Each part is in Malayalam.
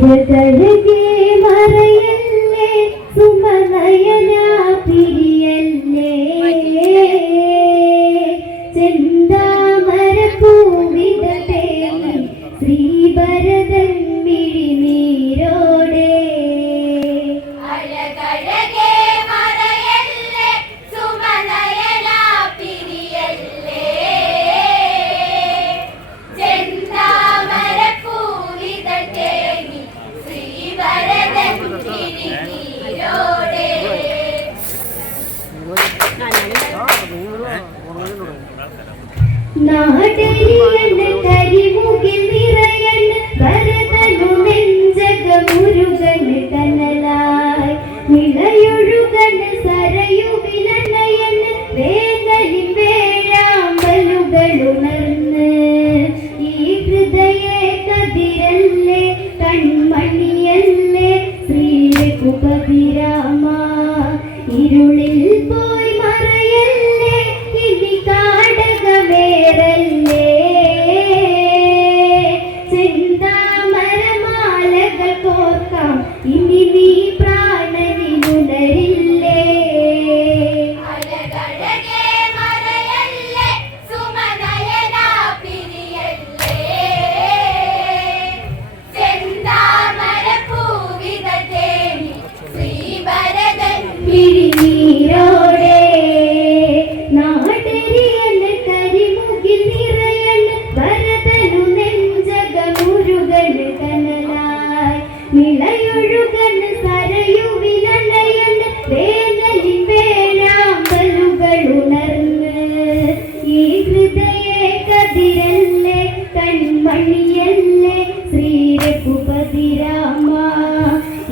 തിരകഴകേ മറയല്ലേ സുമനയന പിരിയല്ലേ ചെന്താമര പൂവിതേ ശ്രീഭരതൻ മിഴിനീരോടെ നാടലിയൻ കരിമുകിൽ നിറയൻ ഭരതനു നെഞ്ചകമുരുകൻ കനലായി നിളയൊഴുകൻ സരയുവിലണയൻ വേനലിൻ വേഴാമ്പലുകളുണർന്ന് ഈ ഹൃദയ കതിരല്ലേ കൺമണിയല്ലേ ശ്രീരഘുപതിരാമ ഇരുളിൽ പോയി മറയല്ലേ ഇനി കാടകമേറല്ലേ ചെന്താമരമാലകൾ കോർക്കാം ഇനി നീ പ്രാണനിലുണരില്ലേ പിരിനീരോടെ നാടരിയൻ കരിമുകിൽ നിറയൻ ഭരതനു നെഞ്ചകമുരുകൻ കനലായി നിളയൊഴുകൻ സരയുവിലണയൻ വേനലിൻ വേഴാമ്പലുകളുണർന്ന് ഈ ഹൃദയ കതിരല്ലേ കൺമണിയല്ലേ ശ്രീരഘുപതിരാമ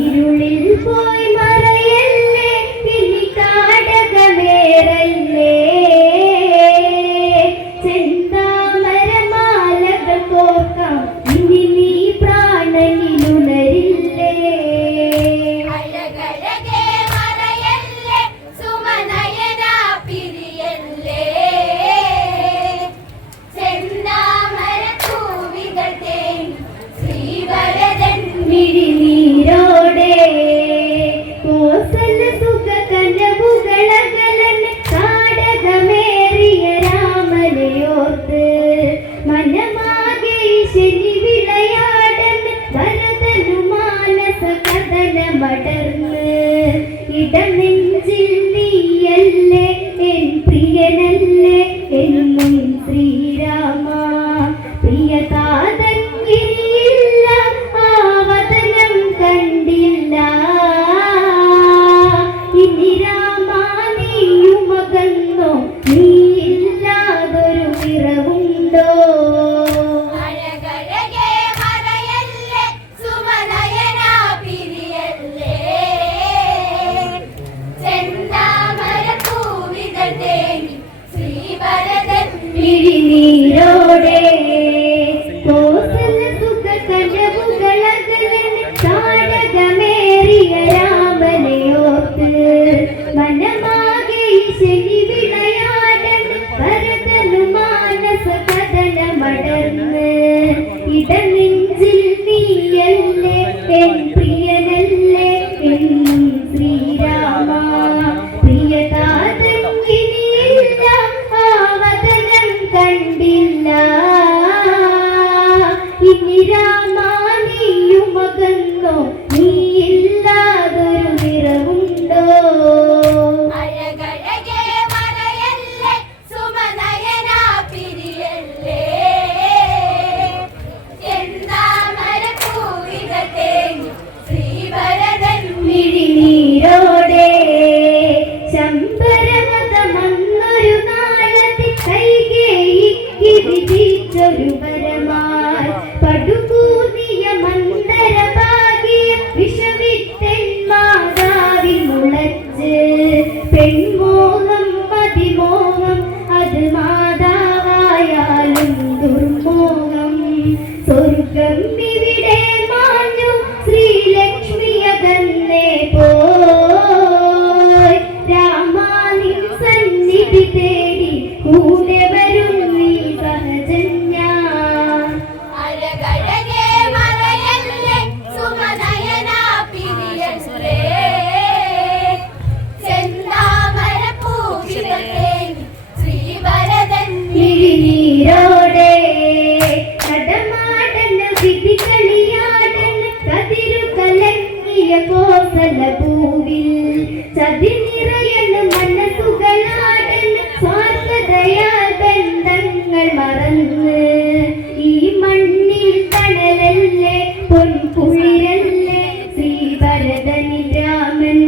ഇരുളിൽ പോയി മറയല്ലേ ഇനി കാടകമേറല്ലേ ചെന്താമരമാലകൾ കോർക്കാം ഇനി നീ പ്രാണനിലുണരില്ലേ മിഴിനീരോടെ കോസല സുഖ കനവുകളകലൻ കാടകമേറിയ രാമനെയോർത്ത് മനമാകെ ശനി വിളയാടൻ ഭരതനു മാനസ കഥനമടർന്ന് ഇടനെഞ്ചിൽ നീയല്ലേ എൻ പ്രിയനല്ലേ എന്നും ശ്രീരാമ പ്രിയതാതൻ ഇനിയില്ല ആവതനം കണ്ടില്ല ഇനി രാമ നീയുമകന്നോ നീയില്ലാതൊരു നിറവുണ്ടോ ചെന്താമര മുല്ലപ്പൂവിൽ ചതി നിറയണ മനസ്സുകളാടൻ സ്വാർത്ഥതയാൽ ബന്ധങ്ങൾ മറന്ന് ഈ മണ്ണിൽ തണലല്ലേ പൊൻകുളിരല്ലേ ശ്രീഭരതനിൽ രാമൻ.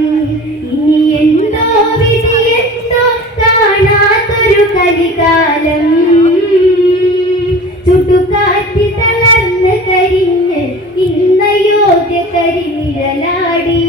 ഇനി എന്തോ വിധിയെന്തോ കാണാത്തൊരു കലികാലം ചുടുകാറ്റി തളർന്ന് കരിഞ്ഞ് ഇന്നയോഗ്യ കരിനിഴലാടി.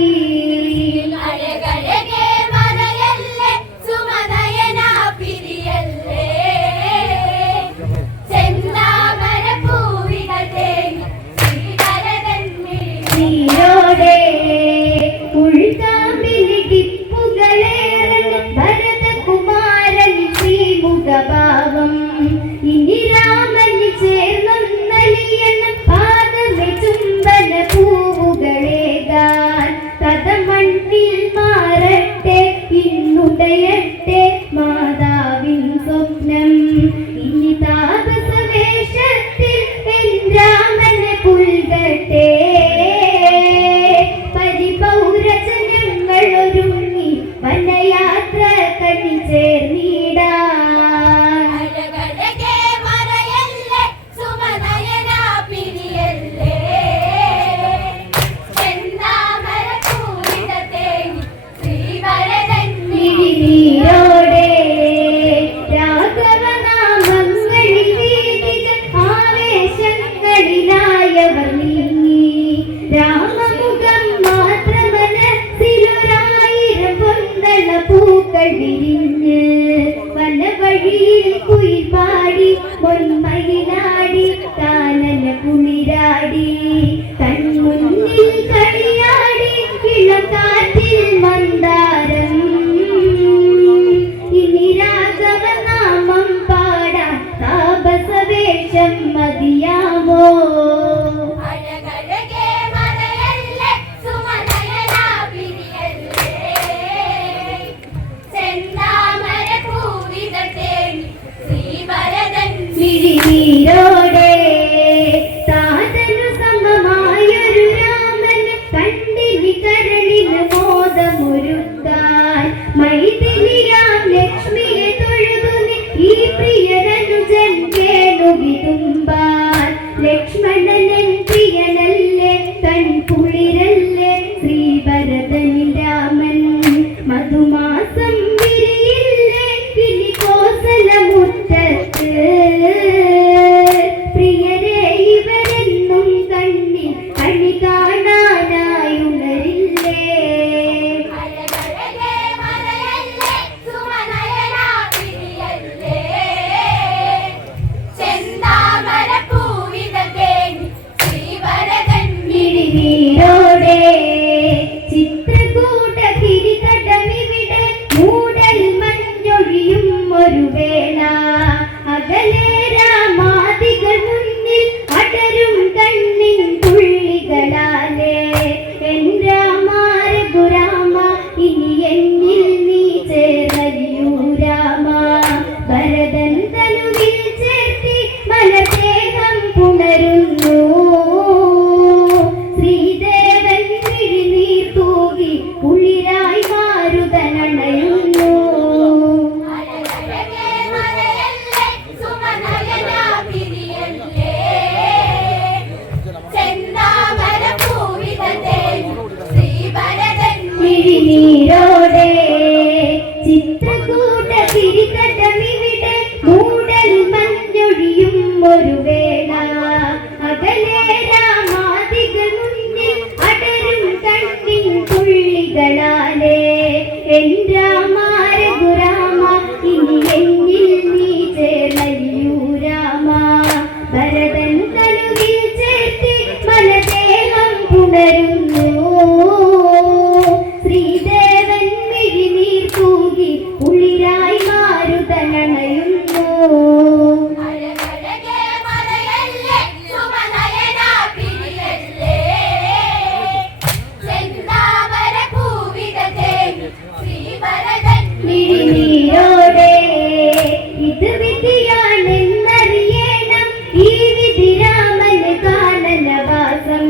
ഭരതകുമാരൻ ശ്രീമുഖഭാവം ഇനി രാമന് ചേർന്നൊന്നലിയൻ പാദമേ ചുംബന പൂവുകളേകാൻ തതമണ്ണിൽ മാറട്ടെ ഇന്നുടയട്ടെ മാതാവിൻ സ്വപ്നം. ഇനി താപസവേഷത്തിൽ എൻ രാമനെ പുൽകട്ടെ പരിപൗരജനങ്ങൾ ഒരുങ്ങി വനയാത്ര കണി ചേർന്നിടാൻ. മിഴിനീരോടെ രാഘവനാമങ്ങളിൽ വീതികൾ ആവേശങ്ങളിലായവർ നീങ്ങി രാമമുഖം മാത്രമനസ്സിലൊരായിരം പൊന്തള പൂക്കൾ വിരിഞ്ഞ് വനവഴിയിൽ കുയിൽ പാടി പൊന്മയിലാടി കാനന കുളിരാടി കൺമുന്നിൽ കളിയാടി ഇളക്കാറ്റിൽ മന്ദാരം. ഇനി രാഘവനാമം പാടാൻ താപസവേഷം മതിയാമോ? മിഴിനീരോടെ താതനു സമമായൊരു രാമന് കണ്ടിനി കരളിന് മോദമൊരുക്കാൻ മൈഥിലിയാം ലക്ഷ്മിയെ തൊഴുതുനി ഈ പ്രിയരനുജൻ കേണു വിതുമ്പാൻ. ലക്ഷ്മണനൻ പ്രിയനല്ലേ കൺകുളിരല്ലേ ശ്രീഭരതനിൽ രാമൻ. മധുമാസം വിരിയില്ലേ ഇനി കോസലമുറ്റത്ത് പ്രിയരെ ഇവരെന്നും കണ്ണിൽ കണി കാണാനായുണരില്ലേ. മിഴിനീരോടെ ചിത്രകൂട ഗിരിതടമിവിടെ മൂടൽ മഞ്ഞൊഴിയും ഒരു വേള അകലെ രാമാദികൾ മുന്നിൽ അടരും കണ്ണിൻ തുള്ളികളാലേ എൻ രാമ രഘുരാമ ഇനി എന്നിൽ നീ ചേർന്നലിയൂ രാമ. ഭരതൻ തനുവിൽ ചേർത്തി മനദേഹം പുണരുന്നു ശ്രീദേവൻ മിഴിനീർ തൂകി കുളിരായി മാരുതനണയുന്നു. മിഴിനീരോടെ ചിത്രകൂട ഗിരിതടമിവിടെ മൂടൽ മഞ്ഞൊഴിയും ഒരു വേള അകലെ രാമാദികൾ മുന്നിൽ അടരും കണ്ണിൻ തുള്ളികളാലേ എൻ രാമ രഘുരാമ ഇനി എന്നിൽ നീ ചേർന്നലിയൂ രാമ. ഭരതൻ തനുവിൽ ചേർത്തി മനദേഹം പുണരുന്നു ശ്രീദേവൻ മിഴിനീർ തൂകി കുളിരായി മാരുതനണയുന്നു. മിഴിനീരോടെ ഇത് വിധിയാണെന്നറിയണം ഈ വിധി രാമന് കാനനവാസം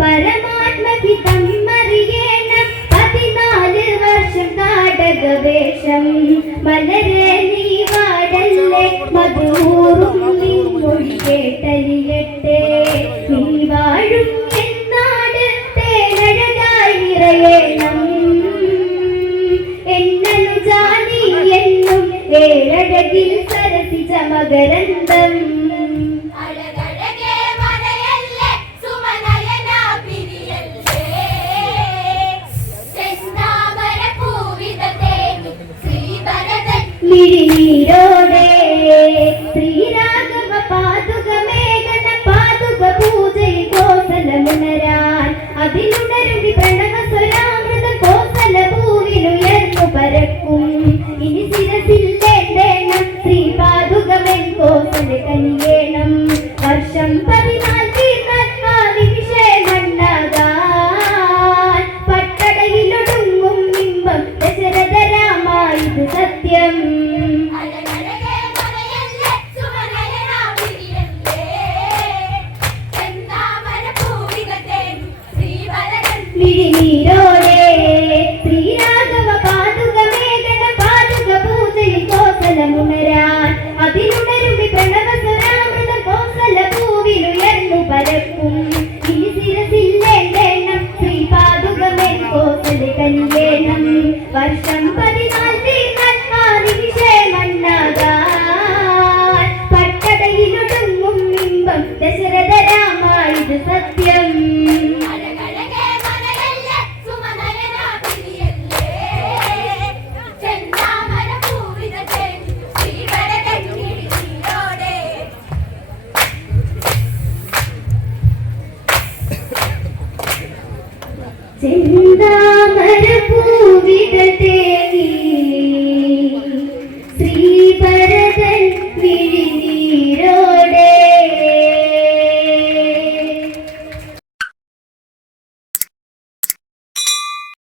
പരമാത്മഹിതം അറിയണം ശേഷം മലരെ നീ വാടല്ലേ മധുറും നിൻമൊഴി കേട്ടലിയട്ടെ നീ വാഴും എന്നാട് തേനഴകായി നിറയണം എന്നനുജാനി എന്നും ഏഴഴകിൽ സരസിച്ച മകരന്തം മിഴിനീരോടെ ശ്രീരാഘവ പാതുക മേഘന പാതുക പൂജയിൽ കോസലമുണരാൻ അതിലുണരുമ്പി പ്രണവ സ്വരാമൃതം കോസല ഭൂവിലുയർന്നു പരക്കും ഇനി ശിരസില്ലേണം ശ്രീ പാതുകമൻ കോസല കനിയേണം വർഷം 14 തീർന്നാൽ ആ നിമിഷമണ്ണാകാൻ പട്ടടയിലൊടുങ്ങും ബിംബം ദശരഥരാമായത് സത്യം മിഴിനീരോടെ ശ്രീരാഘവ പാതുക മേഘന പാതുക പൂജയിൽ കോസലമുണരാൻ അതിലുണരുമ്പി പ്രണവ സ്വരാമൃതം കോസല ഭൂവിലുയർന്നു പരക്കും ഇനി ശിരസില്ലേണം ശ്രീ പാതുകമേൻ കോസല കനിയേണം വർഷം 14 തീർന്നാൽ ആ നിമിഷമണ്ണാകാൻ പട്ടടയിലൊടുങ്ങും ബിംബം ദശരഥരാമായത് സത്യം